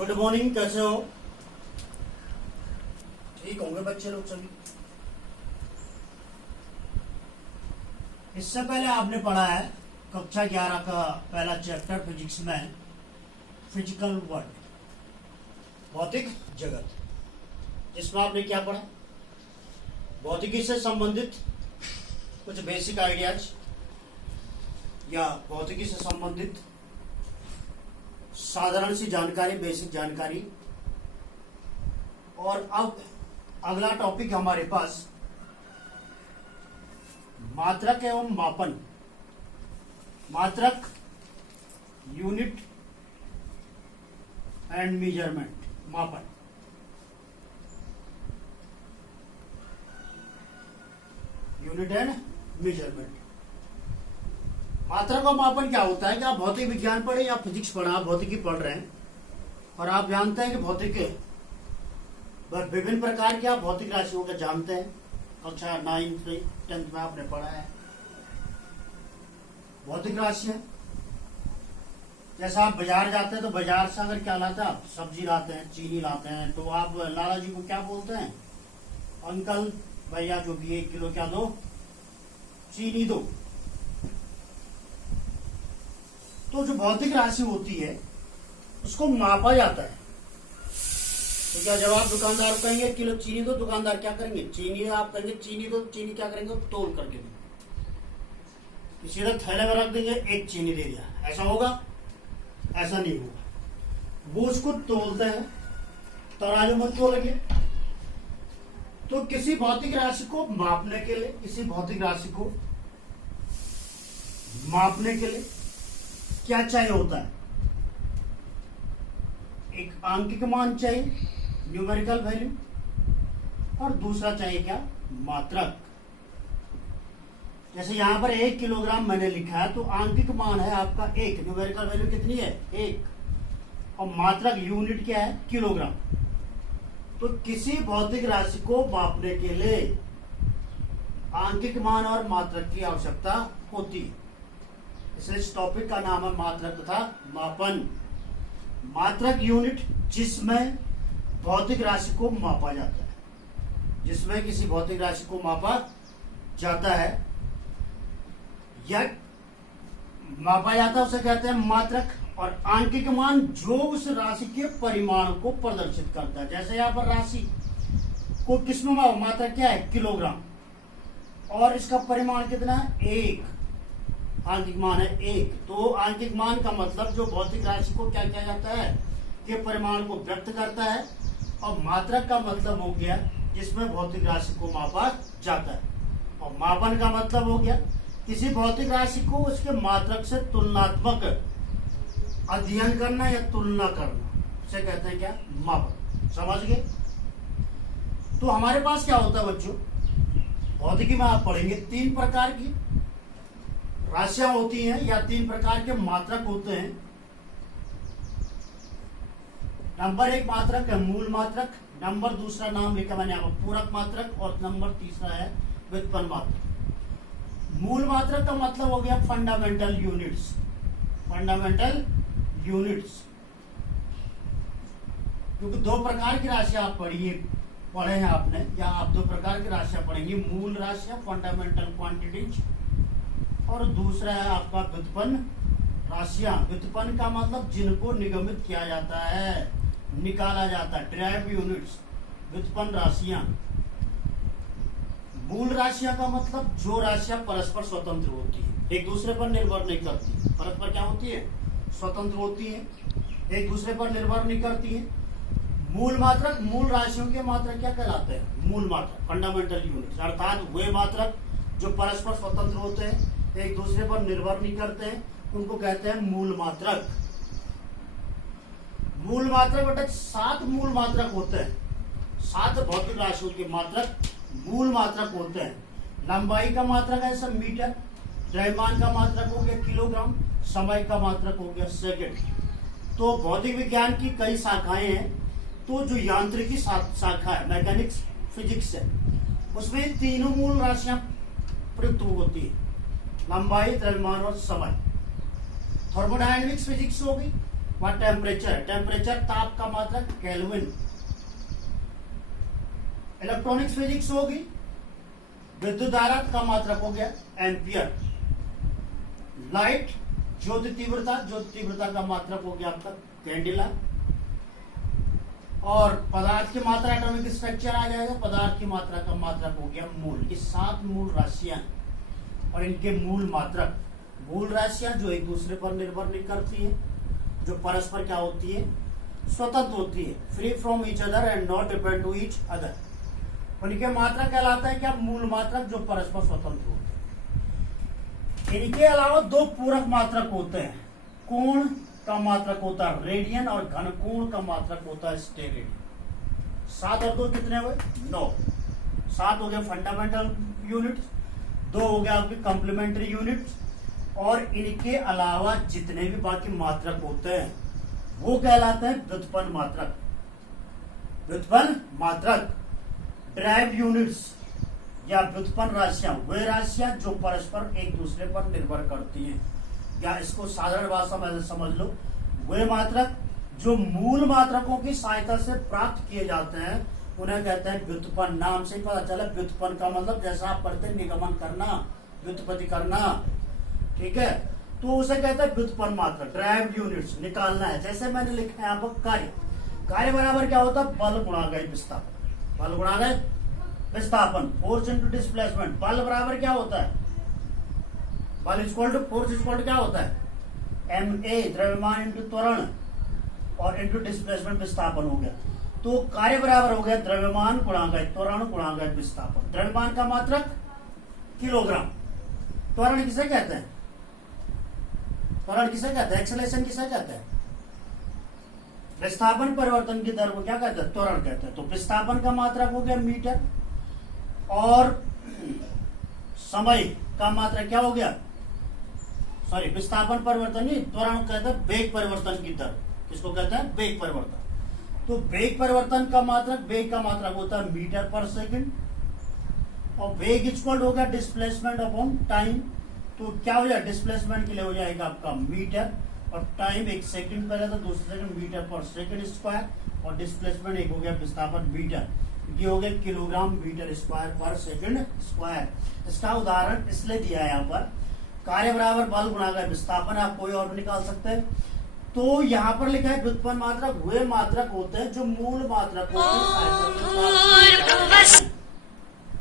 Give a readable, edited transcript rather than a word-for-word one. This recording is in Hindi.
गुड मॉर्निंग, कैसे हो? ठीक होंगे बच्चे लोग सभी। इससे पहले आपने पढ़ा है कक्षा 11 का पहला चैप्टर फिजिक्स में, फिजिकल वर्ल्ड, भौतिक जगत, जिसमें आपने क्या पढ़ा? भौतिकी से संबंधित कुछ बेसिक आइडियाज या भौतिकी से संबंधित साधारण सी जानकारी, बेसिक जानकारी। और अब अगला टॉपिक हमारे पास मात्रक एवं मापन। मात्रक, यूनिट एंड मेजरमेंट, मापन। Unit and measurement. मात्रक और मापन क्या होता है कि आप भौतिक विज्ञान पढ़े या फिजिक्स पढ़ा, आप भौतिकी पढ़ रहे हैं और आप जानते हैं कि भौतिक विभिन्न प्रकार की आप भौतिक राशियों को जानते हैं। कक्षा 9th 10th में आपने पढ़ा है भौतिक राशियां। जैसा आप बाजार जाते हैं तो बाजार से अगर क्या लाते हैं, आप सब्जी लाते हैं, चीनी लाते हैं, तो आप लाला जी को क्या बोलते हैं? अंकल भैया जो भी 1 किलो क्या दो, चीनी दो। तो जो भौतिक राशि होती है उसको मापा जाता है। तो क्या जब आप दुकानदार को कहेंगे किलो चीनी दो, दुकानदार क्या करेंगे? चीनी आप कहेंगे चीनी दो, चीनी क्या करेंगे? तोल करके देंगे। सीधा थैले में रख देंगे, 1 चीनी दे दिया, ऐसा होगा? ऐसा नहीं होगा। वो उसको तोलते हैं, तराजू में तोलेंगे। तो किसी भौतिक राशि को मापने के लिए, किसी भौतिक राशि को मापने के लिए क्या चाहिए होता है? एक आंकिक मान चाहिए, न्यूमेरिकल वैल्यू, और दूसरा चाहिए क्या? मात्रक। जैसे यहां पर 1 किलोग्राम मैंने लिखा है तो आंकिक मान है आपका 1, न्यूमेरिकल वैल्यू कितनी है? 1, और मात्रक यूनिट क्या है? किलोग्राम। तो किसी भौतिक राशि को मापने के लिए आंकिक मान और मात्रक की आवश्यकता होती है। इसलिए इस टॉपिक का नाम है मात्रक तथा मापन। मात्रक यूनिट जिसमें भौतिक राशि को मापा जाता है, जिसमें किसी भौतिक राशि को मापा जाता है या मापा जाता है उसे कहते हैं मात्रक। और आंकिक मान जो उस राशि के परिमाण को प्रदर्शित करता है। जैसे यहाँ पर राशि को किसमें मापा? मात्रक क्या है? किलोग्राम, और इसका परिमाण कितना है? 1। आंकिक मान है 1। तो आंकिक मान का मतलब जो भौतिक राशि को क्या किया जाता है के परिमाण को व्यक्त करता है, और मात्रक का मतलब हो गया जिसमें भौतिक राशि को मापा जाता है। और मापन का मतलब हो गया किसी भौतिक राशि को उसके मात्रक से तुलनात्मक अध्ययन करना या तुलना करना, उसे कहते हैं क्या? मापन। समझ गए? तो हमारे पास क्या होता है बच्चों, भौतिकी में आप पढ़ेंगे 3 प्रकार की राशियां होती हैं या 3 प्रकार के मात्रक होते हैं। नंबर 1 मात्रक है मूल मात्रक, नंबर दूसरा नाम लिखा मैंने यहाँ पर पूरक मात्रक, और नंबर तीसरा है व्युत्पन्न मात्रक। मूल मात्रक का मतलब हो गया फंडामेंटल यूनिट्स। फंडामेंटल यूनिट्स, क्योंकि 2 प्रकार की राशियां आप पढ़े हैं आपने, या आप 2 प्रकार की राशियां पढ़ेंगे, मूल राशियां फंडामेंटल क्वांटिटीज, और दूसरा है आपका व्युत्पन्न राशियां। व्युत्पन्न का मतलब जिनको निगमित किया जाता है, निकाला जाता है, ड्राइव यूनिट्स, व्युत्पन्न राशियां। मूल राशियां का मतलब जो राशियां परस्पर स्वतंत्र होती है, एक दूसरे पर निर्भर नहीं करती। परस्पर क्या होती है? स्वतंत्र होती है, एक दूसरे पर निर्भर नहीं करती है। मूल मात्रक, मूल राशियों के मात्रक क्या कहलाते हैं? मूल मात्रक, फंडामेंटल यूनिट्स। अर्थात वे मात्रक जो परस्पर स्वतंत्र होते हैं, एक दूसरे पर निर्भर नहीं करते हैं, उनको कहते हैं मूल मात्रक। मूल मात्रक बेटा 7 मूल मात्रक होते हैं। 7 भौतिक राशियों के मात्रक मूल मात्रक होते हैं। लंबाई का मात्रक है सब मीटर, द्रव्यमान का मात्रक हो गया किलोग्राम, समय का मात्रक हो गया सेकंड। तो भौतिक विज्ञान की कई शाखाएं हैं। तो जो यांत्रिकी शाखा है, मैकेनिक्स फिजिक्स है, उसमें तीनों मूल राशियां प्रयुक्त होती है, लंबाई, द्रव्यमान और समय। थर्मोडायनेमिक्स फिजिक्स हो गई, वहां टेम्परेचर है, टेम्परेचर ताप का मात्रक केल्विन। इलेक्ट्रॉनिक्स फिजिक्स होगी, विद्युत धारा का मात्रक हो गया एम्पियर। लाइट ज्योति तीव्रता का मात्रक हो गया आपका कैंडिला। और पदार्थ की मात्रा एटॉमिक स्ट्रक्चर आ जाएगा, पदार्थ की मात्रा का मात्रक हो गया मूल। ये 7 मूल राशियां और इनके मूल मात्रक। मूल राशियां जो एक दूसरे पर निर्भर नहीं करती है, जो परस्पर क्या होती है, स्वतंत्र होती है, free from each other and not depend to each other. उनके मात्रक कहलाता है क्या, मूल मात्रक जो परस्पर स्वतंत्र होते हैं। इनके अलावा 2 पूरक मात्रक होते हैं। कोण का मात्रक होता है रेडियन और घन कोण का मात्रक होता है स्टेरेडियन। 7 और 2 कितने हुए, 9। 7 हो गए फंडामेंटल यूनिट्स, 2 हो गए आपके कॉम्प्लीमेंट्री यूनिट्स, और इनके अलावा जितने भी बाकी मात्रक होते हैं वो कहलाते हैं व्युत्पन्न मात्रक। व्युत्पन्न मात्रक ड्राइव यूनिट्स या व्युत्पन्न राशियां, वे राशियां जो परस्पर एक दूसरे पर निर्भर करती हैं, या इसको साधारण भाषा में समझ लो, वे मात्रक जो मूल मात्रकों की सहायता से प्राप्त किए जाते हैं उन्हें कहते हैं व्युत्पन्न। नाम से पता चला व्युत्पन्न का मतलब जैसा आप पढ़ते हैं निगमन करना, व्युत्पत्ति करना, ठीक है, तो उसे कहते हैं व्युत्पन्न मात्रक। ड्राइव यूनिट्स निकालना है, जैसे मैंने लिखा है यहाँ पर कार्य बराबर क्या होता है, बल गुणा गए विस्थापन। बल गुणा गए विस्थापन, फोर्स इंटू डिस्प्लेसमेंट। बल बराबर क्या होता है, बल equal to force equal to क्या होता है, ma द्रव्यमान इंटू त्वरण और इंटू डिस्प्लेसमेंट विस्थापन हो गया। तो कार्य बराबर हो गया द्रव्यमान गुणांक त्वरण गुणांक विस्थापन। द्रव्यमान का मात्रक किलोग्राम, त्वरण किसे कहते हैं, त्वरण किसे कहते हैं, एक्सेलरेशन किसे कहते हैं, विस्थापन परिवर्तन की दर को क्या कहते हैं, त्वरण कहते हैं। तो विस्थापन का मात्रक हो गया मीटर, और समय का मात्रक क्या हो गया, सॉरी विस्थापन परिवर्तन नहीं, त्वरण कहते हैं वेग परिवर्तन की दर। किसको कहते हैं, वेग परिवर्तन। तो वेग परिवर्तन का मात्रक, वेग का मात्रक होता है मीटर पर सेकंड, और वेग इक्वल हो गया डिस्प्लेसमेंट अपॉन टाइम। तो क्या हो जाएगा, डिस्प्लेसमेंट के लिए हो जाएगा आपका मीटर, और टाइम 1 सेकंड पहले तो दूसरे सेकंड मीटर पर सेकंड स्क्वायर, और डिस्प्लेसमेंट एक हो गया विस्थापन मीटर, ये हो गया किलोग्राम मीटर स्क्वायर पर सेकंड स्क्वायर। इसका उदाहरण इसलिए दिया है यहाँ पर, कार्य बराबर बल गुणा कर विस्थापन, आप कोई और भी निकाल सकते हैं। तो यहाँ पर लिखा है व्युत्पन्न मात्रक वे मात्रक होते हैं जो मूल मात्रकों की सहायता से प्राप्त किए जाते हैं।